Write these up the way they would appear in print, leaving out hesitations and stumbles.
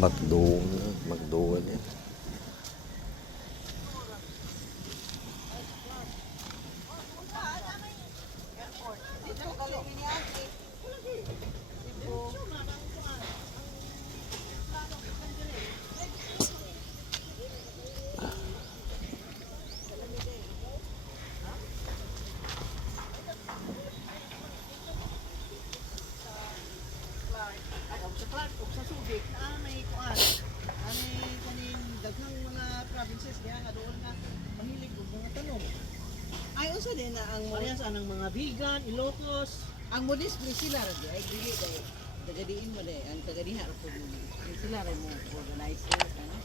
Magduwa niya. Sa Subic na may kuan. Ani kunin daghang mga provinces kaya nga doon nga mahilig og mga tanom. Ay, unsa din na ang Parehas anang mga Bigan, Ilocos, ang modis ni sila ra di ay dili day tagadiin mo day ang tagadiha ra pud sila ra mo organizer ano.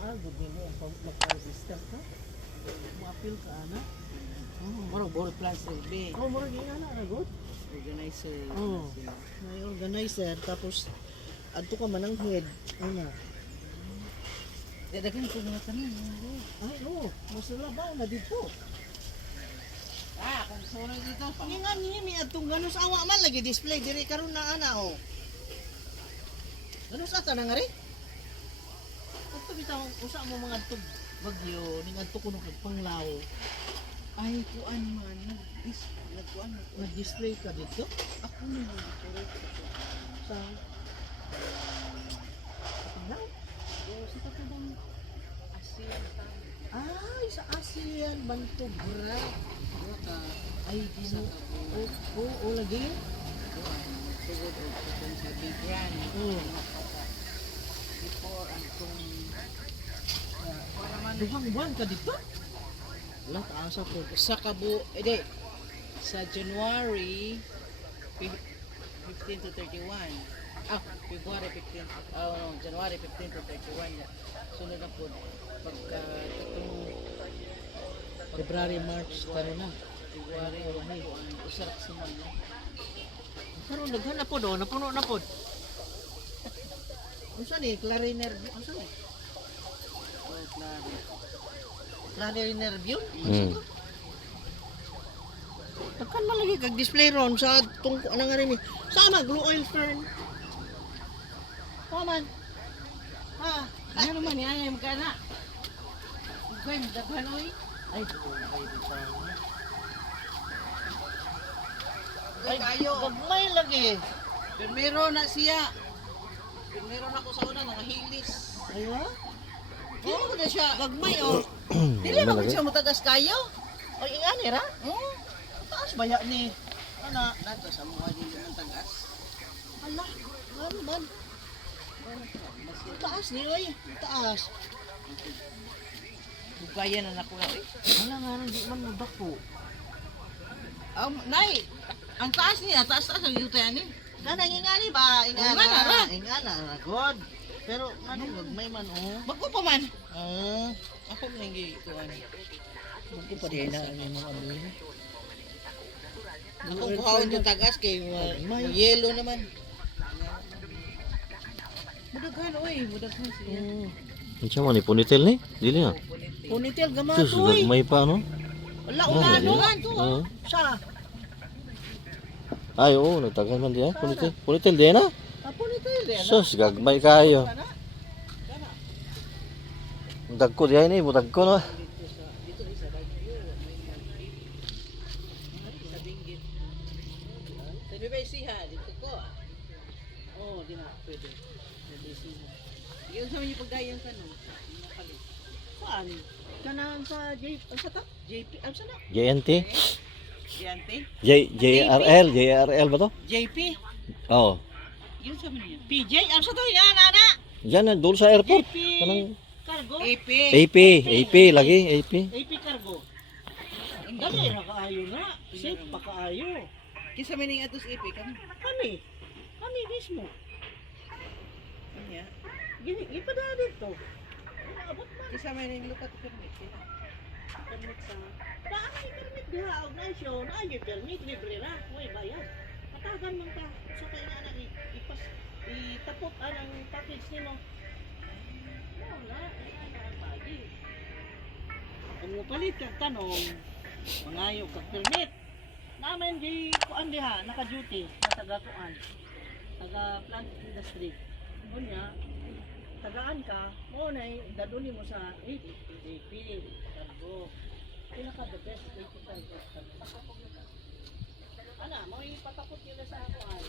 Dagod nimo ang magpa-register ka. Mo-appeal ka ana. Moro ball plan survey Oh, mura gyud ana ra gud. organizer. Oh. May organizer tapos adto ka man ang head ana. Daghan ko mga tanom. Ay, oh, masalabaw na dito. Kung sino dito pa. Nga niya may atong ganos awa man lagi display diri karon na ana oh. Ganos ata na nga rin? Ito bitaw usa mo mga tug bagyo ning adto kuno kag panglaw. Ay kuan man nagkuan Nag-display ka dito? ako na nagturo Sa panglaw? sa katubang ASEAN Ay, sa ASEAN Bantog bra. ka Ay, sa dino. kabo Oh, lagi. kuan tugod og katong sa big brand Oh. before antong para man Duhang buwan ka dito? Wala, taasa po. sa kabo sa January 15 to 31 February 15 no, January 15 to 31 sunod na po pagka katong February, March, taro na. February o usarak sa mga Karon daghan na po do, napuno na po. Unsa ni Clariner? Unsa ni? Clariner yun? Pagkan man lagi kag display ron sa tung ano nga rin ni. Sama blue oil fern. Paman. Ha, ano naman ni ay magkana Gwen daghan oy ay dugay dito. ay kayo Gagmay lagi. primero na siya primero na ko sa una nakahilis Ayo. dili ko na siya Gagmay oh. dili na ko siya mutagas kayo Oy ingani ra? Taas baya ni. Ana, nato sa mga dili ang tagas ala, ano man? Taas ni oy, taas. bugayan na nako oy Wala nga nang di man nabako. nay ang taas niya taas ang yuta ni Kana ingani ba? Ingana ra. Ingana ra god. Pero ano gagmay man oh. bago pa man Ah, ako nang kuan buko pa din na ang mga ano. akong kuhaon yung tagas kay May. yellow naman mudaghan oy mudaghan siya Ano man ni ponytail ni? Dili na. Ponytail Sus, gamatoy. gagmay pa no? Wala Ano, umano dili? man to. Oo. Sa Ay, oo, nagtagal man diya. Ponytail. Ponytail din na. ponytail din. Sus, gagmay kayo. Kana? Dagko diya ni, budagko no. dito isa dagyo sa binggit sabi ba siha dito ko di na pwede pwede siha yung sa mga pagdayan ka no nakalit Saan? Kanang sa sa ta? JP, ano sa na? JNT? Yante JRL ba to? JP Oo. yun sa mga PJ, ano sa to? Yan, ana. Diyan na, doon sa airport. JP Kanang Cargo? AP AP lagi, AP. AP Cargo. Dali na kaayo na. Safe pa kaayo. kisa may ning atos AP kami Kami mismo. kanya Gini, ipadala dito. Inaabot man. kisa may ning lupat permit kina Permit sa... Paano yung permit diha? Organisasyon, ay permit, libre ra. Uy, bayad. Katagan man ka. So kaya nga na, itapot ang package nimo. Wala, pagi. Kung mapalit kag tanong, mangayo kag permit. Naman di kuan diha, naka-duty, na taga-kuan. Taga plant industry. Kunya, tagaan ka, mo na daduli mo sa AP, cargo. Pinaka the best way to cargo. Ana, mo ipatakot nila sa ako ay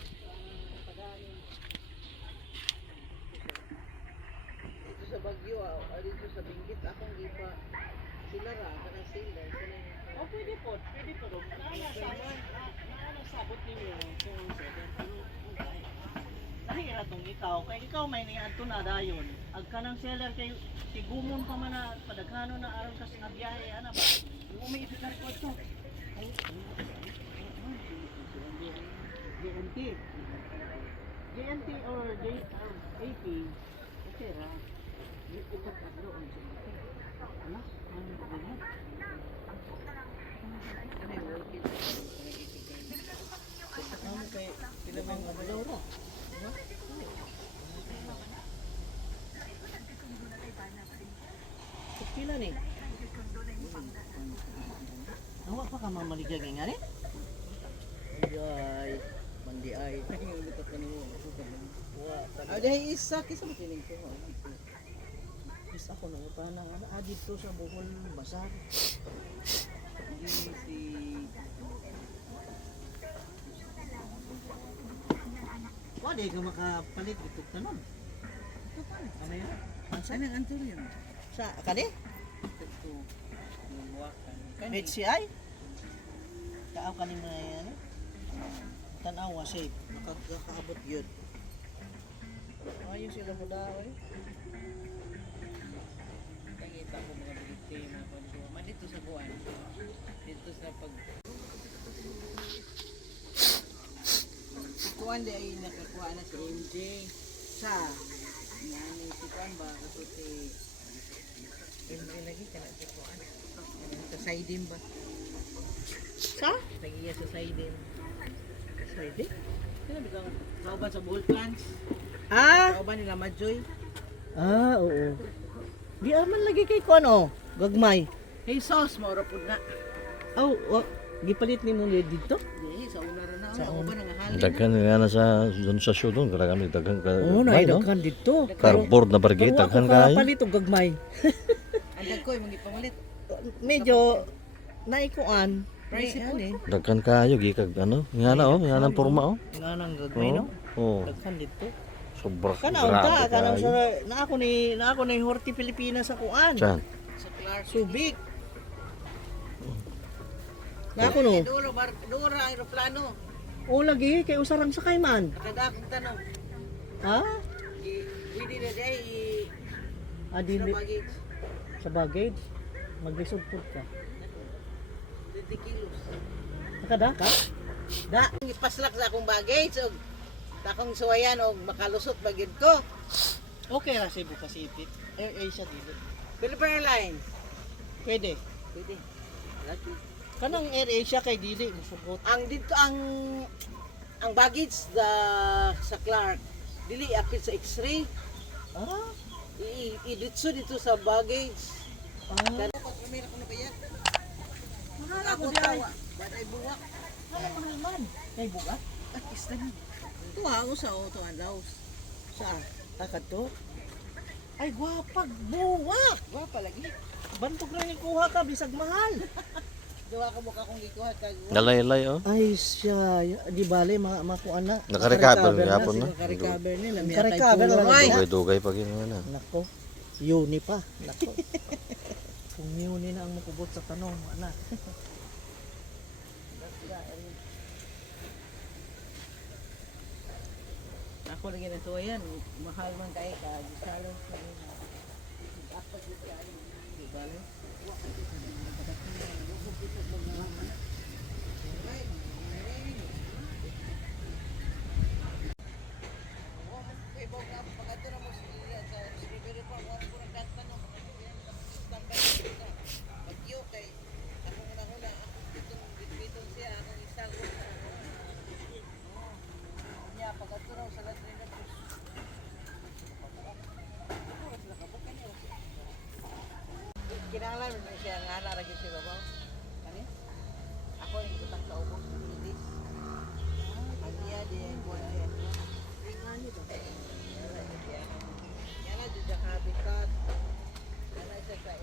tagaan yun. Dito sa Bagyo, dito sa Benguet, akong gipa sila ra, kanang sila. Oh, pwede po. Naanasabot ninyo kung 7. Pero, okay. Nahira tong ikaw. Kaya ikaw may niadto na dayon. Ag ka ng seller kay tigumon pa man na padaghano na aron ka sa biyahe. Ano ba? Yung may itikar ko ito. Ay, JNT. JNT or AP. Okay ra. Ito pa doon sa mga. Ano? Ano ba yan? Ano kay pinamang abalaw ra? Pila ni? Awa pa ka mamaligya nga ni? Ay, mandi ay. Lutot ka nimo. Ah, dahil isa kisa mo tinig ko. Isa ko nang utana nga adit to sa Bohol Bazaar. Hindi si Wala ka makapalit ito tanon. Ano yun? Saan ang antor yun? Sa kani? Ito. Luwakan. HCI? Kaaw kani mga yan. Tanawa safe. Nakakaabot yun. Ayos sila mo daw eh. Nakita ko mga biktima ko. Man dito sa buwan. Dito sa pag... Si Kuan di ay nakakuha na si MJ. Sa Yan, si Kuan ba? Kasi si... MJ lagi ka na si Kuan. Sa Saidim ba? sa? Nagiya sa Saidim. Pwede? Sino bitaw? Kauban sa Bold Plants. Ah, Kauban nila Majoy. oo. Di aman lagi kay ko ano, gagmay. Hey sauce, maura po na. Oh, gipalit ni mo dito? Di, sa una rin na. Sa Ako ba una. nang halin? Daghan nga na sa doon sa show doon, kada kami daghan ka. Oo, May, no? naidaghan dito. Cardboard na bargay, daghan kayo. Palit og gagmay. Ang dagkoy, mga ipamalit. Medyo naikuan. Price po. Daghan kayo gikag ano, nga na oh, nga nang porma oh. Nga nang gagmay no. Oh, Daghan dito. sobra Kana unta, grabe kanang kayo. sa na ako ni Horti Pilipinas sa kuan. Diyan. Sa Clark. Subic. Na ako no. Duro ang aeroplano. O lagi kay usarang sakay man. Nakada akong tanong. Ha? Pwede na day Adi sa baggage. sa baggage. Maglisod pud ka. 20 kilos. Nakada ka? Da. Ipaslak sa akong baggage. O akong suwayan o makalusot bagid ko. Okay ra Cebu Pacific. Air Asia dito. Philippine Airlines. Pwede. Pwede. Lagi. Kanang Air Asia kay dili musugot. Ang dito ang baggage sa Clark. Dili apil sa X-ray. Ah. Iditso dito sa baggage. Ah. Meron ko na bayad. Mahal ako Ako di ay. tawa. Ba't ay buwak? Mahal mahal man. Kay buga? Ista na. Ito ako sa auto ang laos. Saan? Akad to? Ay gwapag buwak. Wapa lagi. Bantog ra ni kuha ka bisag mahal. Duwa ka mukha kong gikuha kag Nalaylay oh. Ay siya, di bale makuan na. Naka-recover gapon na. naka-recover nila. Naka-recover lang. Dugay-dugay pa gino na. Nako. Yuni pa. Nako. Kung yuni na ang makubot sa tanong, anak. Ako lagi na to yan. Mahal man kay ka. Salon sa ina. Apat yung kaya. Di ba? Kinahanglan mo siya nga naragin si Babaw. Kani? Ako yung butang sa ubos ng English. Ang iya din buwan yan. Nga niyo ba? dyan sa habitat. Ano siya sa